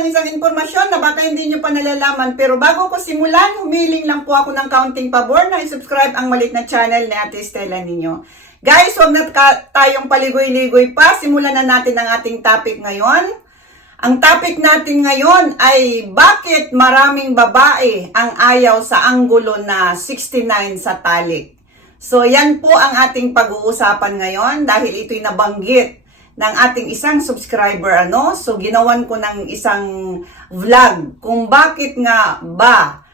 ng isang impormasyon na baka hindi nyo pa nalalaman. Pero bago ko simulan, humiling lang po ako ng counting pabor na isubscribe ang malit na channel ni Ate Stella ninyo. Guys, huwag na tayong paligoy-ligoy pa. Simulan na natin ang ating topic ngayon. Ang topic natin ngayon ay bakit maraming babae ang ayaw sa anggulo na 69 sa talik. So yan po ang ating pag-uusapan ngayon dahil ito'y nabanggit ng ating isang subscriber ano. So ginawan ko ng isang vlog kung bakit nga ba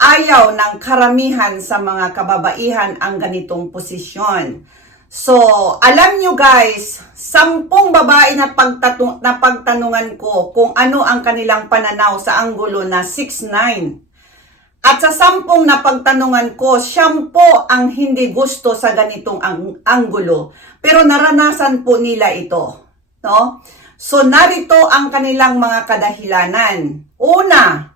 ayaw ng karamihan sa mga kababaihan ang ganitong posisyon. So, alam nyo guys, sampung babae na, pagtatu- na pagtanungan ko kung ano ang kanilang pananaw sa anggulo na 6'9". At sa sampung na pagtanungan ko, siyampo ang hindi gusto sa ganitong ang- anggulo. Pero naranasan po nila ito. No? So, narito ang kanilang mga kadahilanan. Una,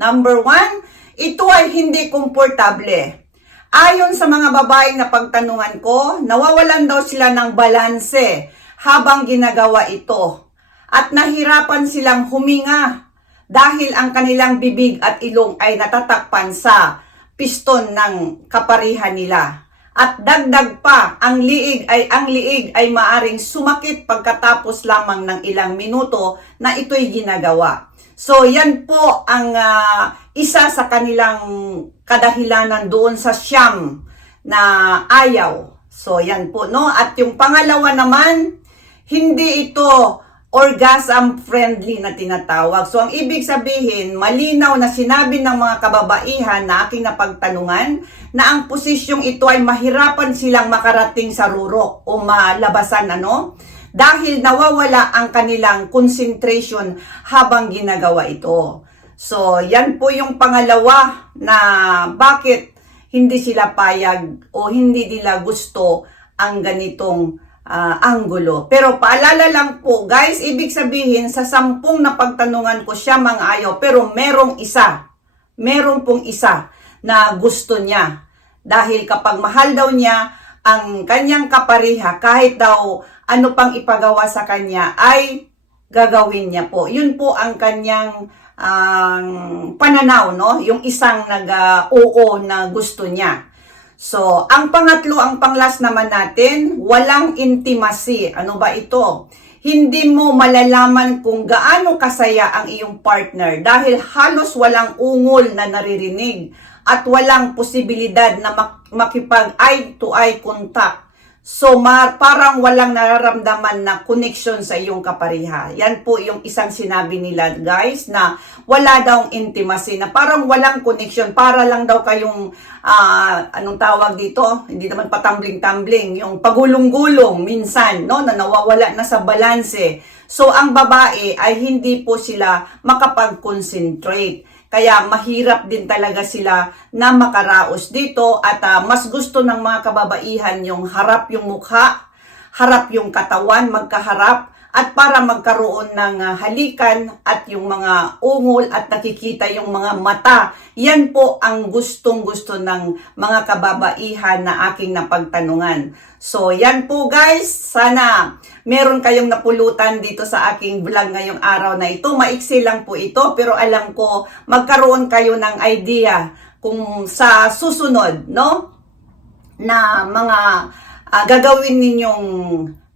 number one, ito ay hindi komportable. Ayon sa mga babaeng na pagtanungan ko, nawawalan daw sila ng balanse habang ginagawa ito. At nahirapan silang huminga dahil ang kanilang bibig at ilong ay natatakpan sa piston ng kaparihan nila. At dagdag pa, ang liig ay ang liig ay maaring sumakit pagkatapos lamang ng ilang minuto na ito'y ginagawa. So yan po ang ah, isa sa kanilang kadahilanan doon sa siyam na ayaw. So yan po no. At yung pangalawa naman, hindi ito orgasm friendly na tinatawag. So ang ibig sabihin, malinaw na sinabi ng mga kababaihan na aking napagtanungan na ang posisyong ito ay mahirapan silang makarating sa rurok o malabasan ano dahil nawawala ang kanilang concentration habang ginagawa ito. So, yan po yung pangalawa na bakit hindi sila payag o hindi nila gusto ang ganitong ah, anggulo. Pero paalala lang po, guys, ibig sabihin sa sampung na pagtanungan ko siya mga ayaw, pero merong isa, meron pong isa na gusto niya. Dahil kapag mahal daw niya ang kanyang kapariha, kahit daw ano pang ipagawa sa kanya, ay gagawin niya po. Yun po ang kanyang ang pananaw, no? Yung isang nag-oo na gusto niya. So, ang pangatlo, ang panglas naman natin, walang intimacy. Ano ba ito? Hindi mo malalaman kung gaano kasaya ang iyong partner dahil halos walang ungol na naririnig at walang posibilidad na mak- makipag eye-to-eye contact. So, ma- parang walang nararamdaman na connection sa iyong kapariha. Yan po yung isang sinabi nila, guys, na wala daw intimacy, na parang walang connection. Para lang daw kayong, ah, anong tawag dito? Hindi naman patambling-tambling. Yung pagulong-gulong minsan, no? Na nawawala na sa balanse. So, ang babae ay hindi po sila makapag-concentrate. Kaya mahirap din talaga sila na makaraos dito at ah, mas gusto ng mga kababaihan yung harap yung mukha, harap yung katawan, magkaharap at para magkaroon ng ah, halikan at yung mga ungol at nakikita yung mga mata. Yan po ang gustong-gusto ng mga kababaihan na aking napagtanungan. So, yan po guys. Sana meron kayong napulutan dito sa aking vlog ngayong araw na ito. Maiksi lang po ito, pero alam ko magkaroon kayo ng idea kung sa susunod, no? Na mga ah, gagawin ninyong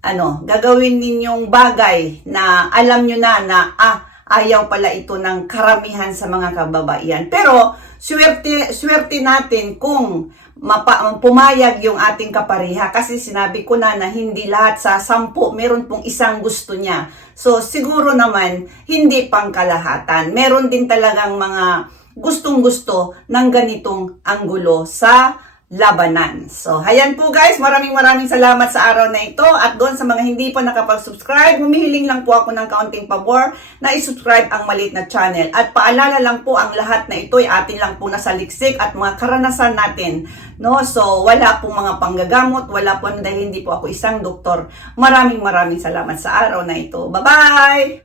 ano, gagawin ninyong bagay na alam nyo na na ah, ayaw pala ito ng karamihan sa mga kababaihan. Pero swerte swerte natin kung mapa, pumayag yung ating kapariha kasi sinabi ko na na hindi lahat sa sampu meron pong isang gusto niya. So siguro naman hindi pang kalahatan. Meron din talagang mga gustong-gusto ng ganitong anggulo sa labanan. So, hayan po guys, maraming maraming salamat sa araw na ito at doon sa mga hindi pa nakapag-subscribe, humihiling lang po ako ng kaunting pabor na i-subscribe ang maliit na channel. At paalala lang po ang lahat na ito ay atin lang po nasaliksik at mga karanasan natin. No? So, wala pong mga panggagamot, wala po dahil hindi po ako isang doktor. Maraming maraming salamat sa araw na ito. Bye-bye!